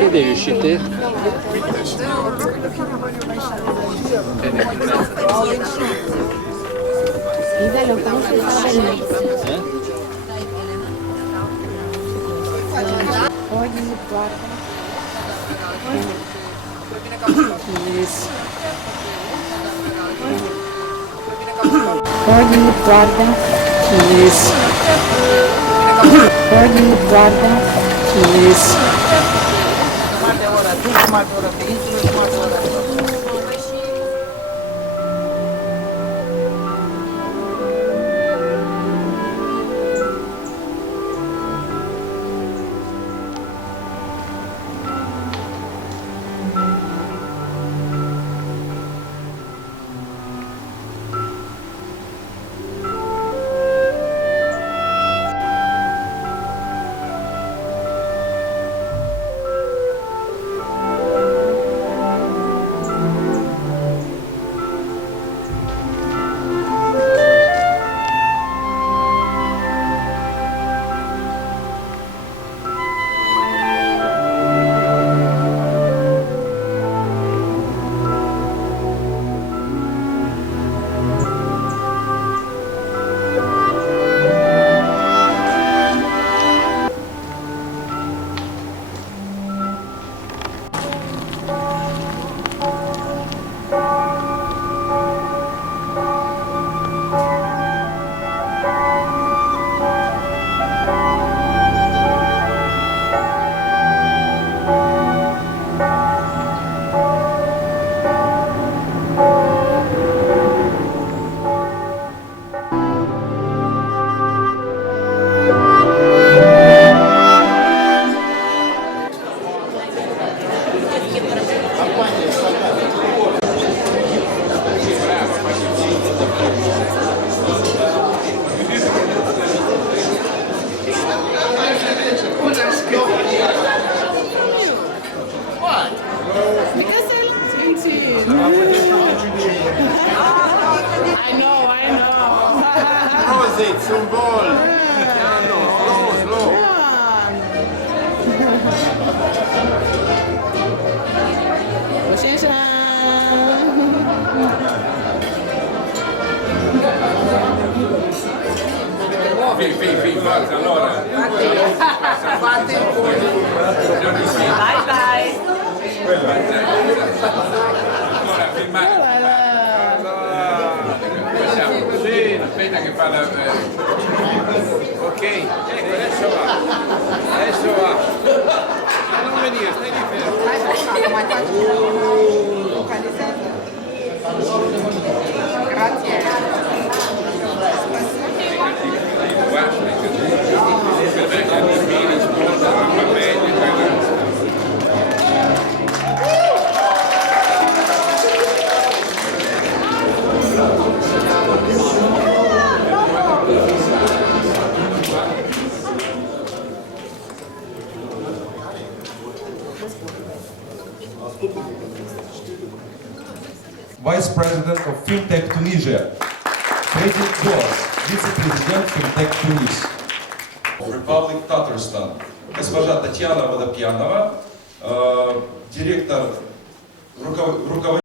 Che devi uscire te? Ida, lo conosci il bellezza? Oggi guarda. Oggi guarda. Oggi guarda. It's un ball. Piano, slow. Forza, allora. Bye bye. Allora, filmate. Sì, aspetta che fa la... Ok, ecco, adesso va. Non venire, stai di fermo. Grazie. Vice President of Femtec Tunisia. Fredrik Goas, Vice-Президент Femtec Tunis. Republic Tatarstan. Госпожа Татьяна Водопьянова, директор, руководитель.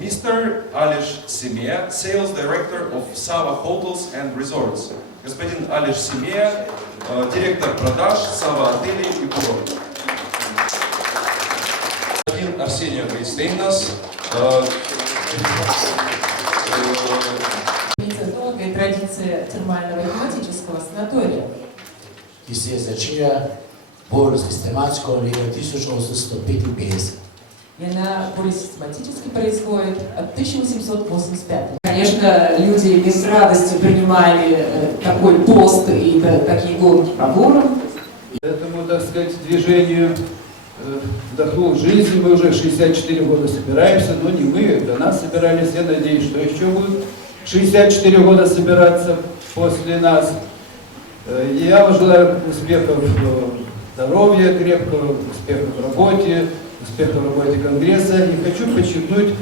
Mr. Alish Semia, Sales Director of Sava Hotels and Resorts. Господин Алиш Семия, директор продаж Сава отелей и курортов. Господин Арсений Грейстейнас, Долгая традиция термального и климатического санатория. Ki se je začela bolj sistematsko leta 1855. И она более систематически происходит от 1885. Конечно, люди не с радостью принимали такой пост и такие гонки по горам. Этому, так сказать, движению вдохнул жизнь. Мы уже 64 года собираемся, но не мы, до нас собирались. Я надеюсь, что еще будут 64 года собираться после нас. Я вам желаю успехов, здоровья крепкого, успехов в работе, успехов в работе Конгресса. И хочу подчеркнуть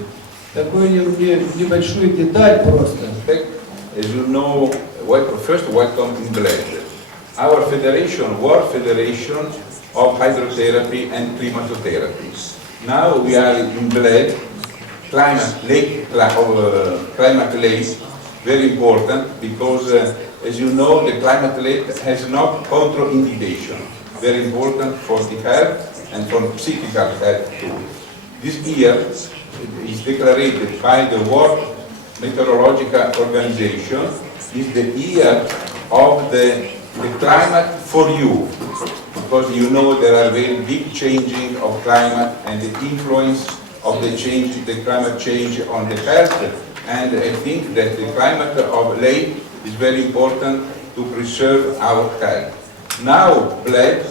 такую небольшую деталь просто. As you know, first welcome in Bled. our federation, World Federation of Hydrotherapy and Climatotherapy. Now we are in Bled, climate lake, very important because, as you know, the climate lake has no contraindication. Very important for the health and for psychical health too. This year is declared by the World Meteorological Organization is the year of the climate for you, because you know there are very big changing of climate and the influence of the climate change on the health, and I think that the climate of lake is very important to preserve our health. Now Bled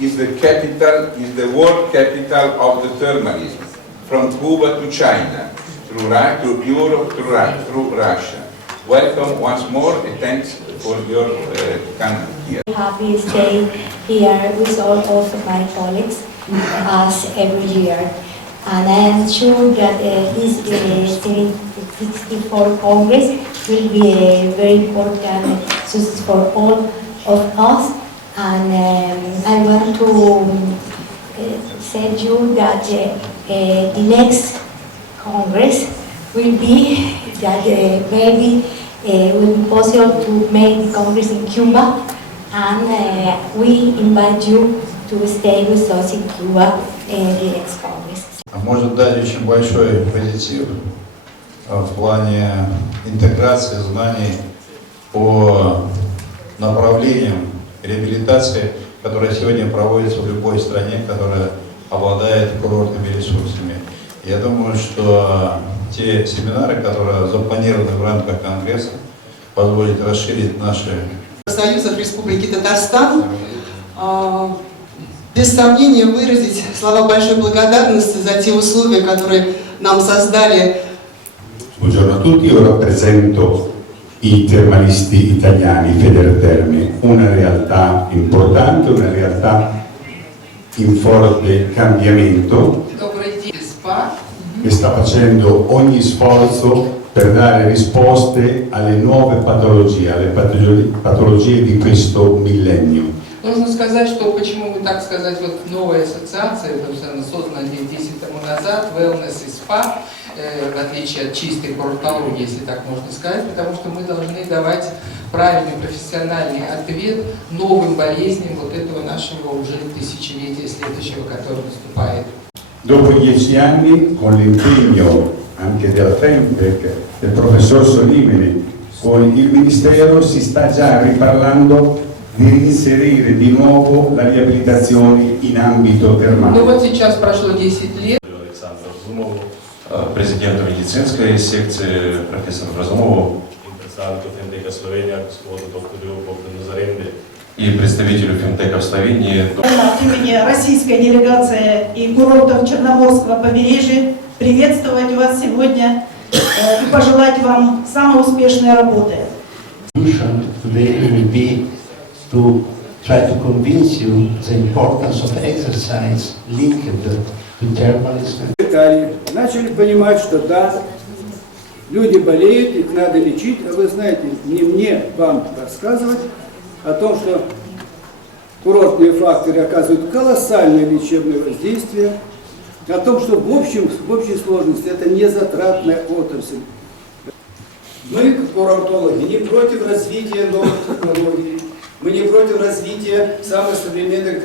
is the capital, is the world capital of the thermalism, from Cuba to China, through Europe, through Russia. Welcome once more and thanks for your coming here. Happy to stay here with all of my colleagues as every year. And I am sure that this 64 Congress will be a very important success for all of us. And I want to say to you that the next Congress will be that maybe will be possible to make the Congress in Cuba, and we invite you to stay with us in Cuba the next Congress. Может дать очень большой позитив в плане интеграции знаний по направлениям реабилитации, которая сегодня проводится в любой стране, которая обладает курортными ресурсами. Я думаю, что те семинары, которые запланированы в рамках Конгресса, позволят расширить наши... Союзов Республики Татарстан, без сомнения выразить слова большой благодарности за те условия, которые нам soздали. Buongiorno a tutti, io rappresento i termalisti italiani, Federterme, una realtà importante, una realtà in forte cambiamento che sta facendo ogni sforzo per dare risposte alle nuove patologie, alle patologie di questo millennio. Нужно сказать, что почему мы, так сказать, вот новая ассоциация, создана 10 тому назад, wellness и spa, в отличие от чистой курортологии, если так можно сказать, потому что мы должны давать правильный профессиональный ответ новым болезням вот этого нашего уже тысячелетия следующего, которое наступает. Dopo 10 anni, con l'impegno anche della Femtec, del professor Solimene, con il Ministero si sta già riparlando di inserire di nuovo la riabilitazione in ambito termale. Ну вот сейчас прошло 10 лет. Президенту медицинской секции профессору Разумову и представителю Фемтека в Словении. От имени российской делегации и курортов Черноморского побережья приветствовать вас сегодня и пожелать вам самой успешной работы. Today will be to try to convince you the importance of exercise linked to thermalism. Начали понимать, что да, люди болеют, их надо лечить, а вы знаете, не мне вам рассказывать о том, что курортные факторы оказывают колоссальное лечебное воздействие, о том, что в общей сложности это не затратная отрасль. Мы, курортологи, не против развития новых технологий, мы не против развития самых современных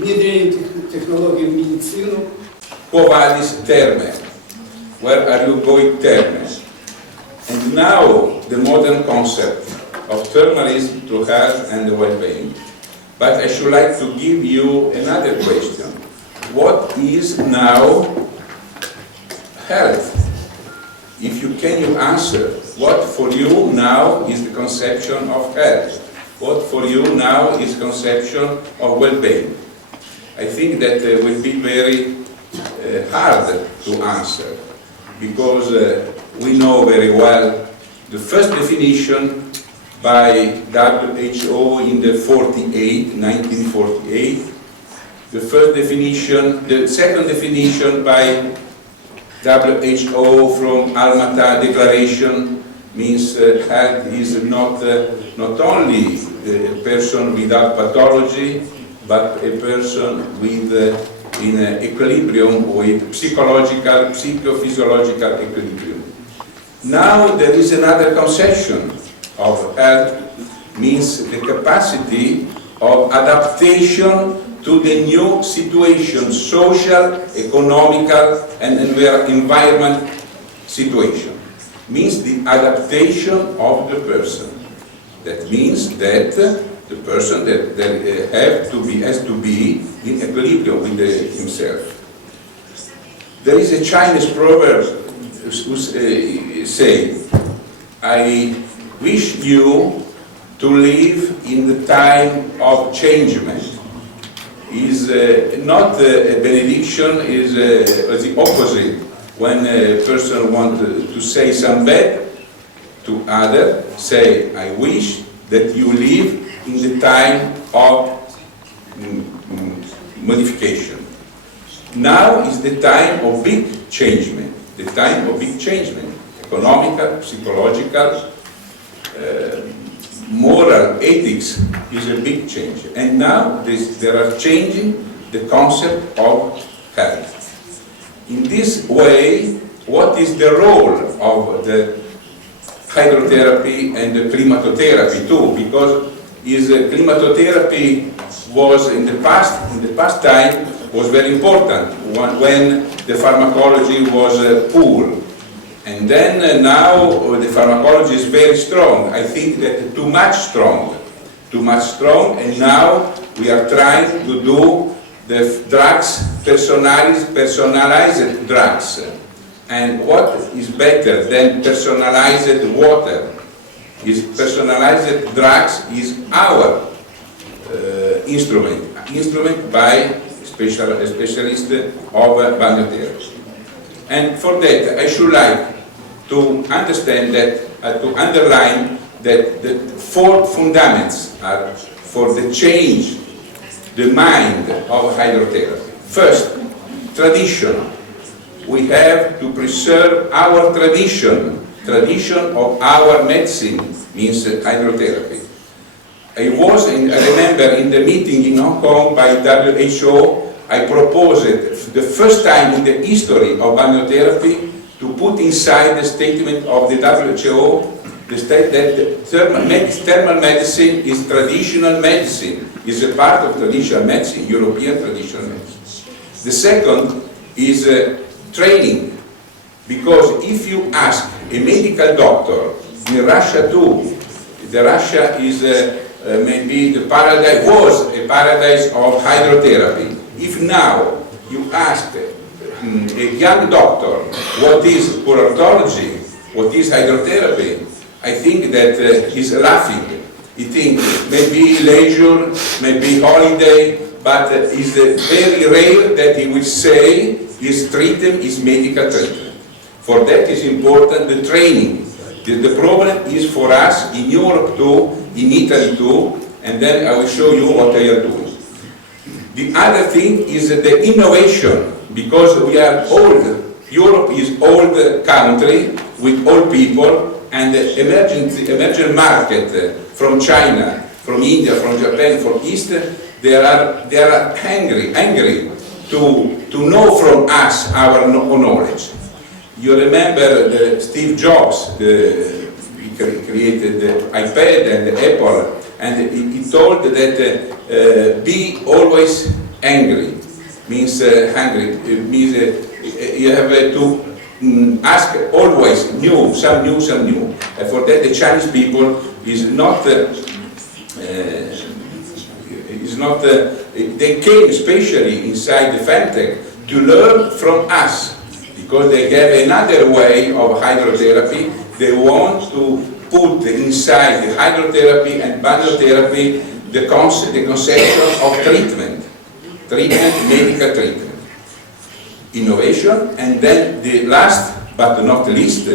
внедрения технологий в медицину. Vadis Terme. Where are you going, Terme? And now the modern concept of thermalism to health and well-being. But I should like to give you another question. What is now health? If you can answer, what for you now is the conception of health? What for you now is conception of well-being? I think that will be very hard to answer, because we know very well the first definition by WHO in the 1948, the first definition, the second definition by WHO from Almaty Declaration means health is not only a person without pathology, but a person with in equilibrium with psychological, psychophysiological equilibrium. Now there is another conception of health, means the capacity of adaptation to the new situation, social, economical, and environment situation. Means the adaptation of the person. That means that the person has to be in equilibrium with himself. There is a Chinese proverb who say, I wish you to live in the time of changement. Is not a benediction, is the opposite. When a person wants to say some bad to other, say, I wish that you live in the time of modification. Now is the time of big changement, the time of big changement, economical, psychological, moral, ethics is a big change. And now they are changing the concept of health. In this way, what is the role of the hydrotherapy and the climatotherapy too? Because climatotherapy was in the past time was very important when the pharmacology was poor. And then now the pharmacology is very strong. I think that too much strong, and now we are trying to do the drugs, personalized drugs. And what is better than personalized water? Personalized drugs is our instrument by a specialist of biotherapy. And for that, I should like to understand that, to underline that the four fundamentals are for the change, the mind of hydrotherapy. First, tradition. We have to preserve our tradition of our medicine, means hydrotherapy. I remember in the meeting in Hong Kong by WHO, I proposed the first time in the history of biotherapy to put inside the statement of the WHO the state that thermal medicine is traditional medicine, is a part of traditional medicine, European traditional medicine. The second is training, because if you ask a medical doctor in Russia too, Russia is maybe the paradise, was a paradise of hydrotherapy. If now you ask a young doctor what is curatology, what is hydrotherapy, I think that he's laughing. He thinks maybe leisure, maybe holiday, but it's very rare that he will say his treatment is medical treatment. For that is important the training. The problem is for us in Europe too, in Italy too, and then I will show you what they are doing. The other thing is the innovation, because we are old. Europe is old country with old people, and the emerging market from China, from India, from Japan, from East, they are angry to know from us our knowledge. You remember Steve Jobs, he created the iPad and the Apple, and he told that be always angry, means hungry, means you have to ask always some new. And for that the Chinese people is not, they came especially inside the Femtec to learn from us, because they have another way of hydrotherapy. They want to put inside the hydrotherapy and biotherapy the conception of treatment, medical treatment, innovation, and then the last but not least,